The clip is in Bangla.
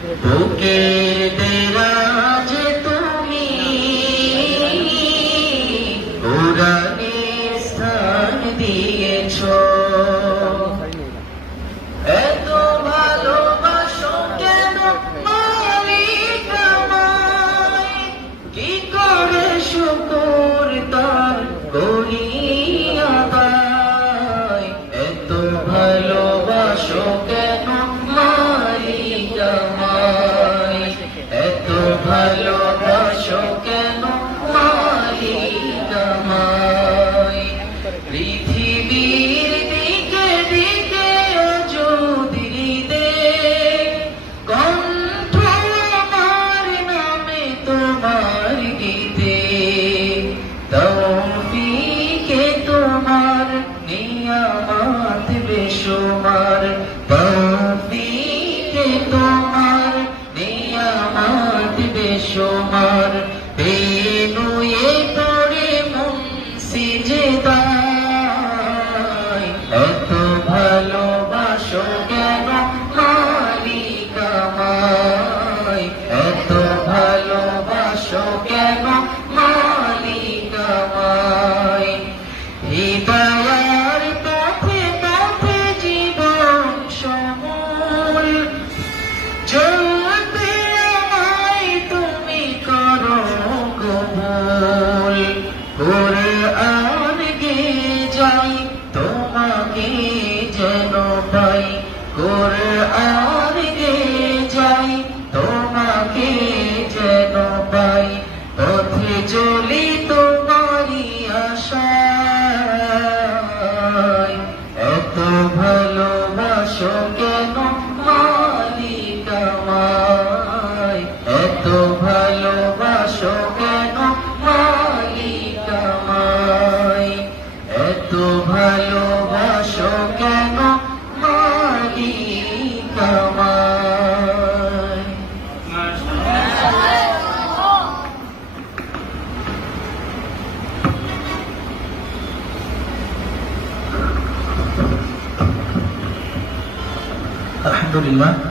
বুকের দেরাজ তুমি উড়ানের স্থান দিয়েছ, এত ভালোবাসো কেন মালিক আমায়, কি করে শুকর তার করি আদায়, এত ভালোবাসো কেন মালিক আমায়, এত ভালোবাসো কেন মালিক আমায়। পৃথিবীর দিকে দিকে যদি দে কণ্ঠ আমার নামে তোমার গীতে, তৌফিকে তোমার নিয়ামত বেশুমার, তৌফিকে তোমার নিয়ামত বেশুমার, বেনুয়ে পড়ে মন সিজদায়, এত ভালোবাসো কেন মালিক আমায়, এত ভালোবাসো কেন মালিক আমায়। হৃদয়ের পথে পথে জীবন সমূল চলতে আমায় তুমি করো কবুল, কুরআন গেয়ে যাই তোমাকে যেন পাই, কুরআন গেয়ে যাই তোমাকে যেন পাই, পথে চলি তোমারই আশায়, এত ভালোবাসো কেন মালিক আমায়, এত ভালোবাসো কেন মালিক আমায়, এত ভালোবাসো কেন মালিক আমায়। আলহামদুলিল্লাহ।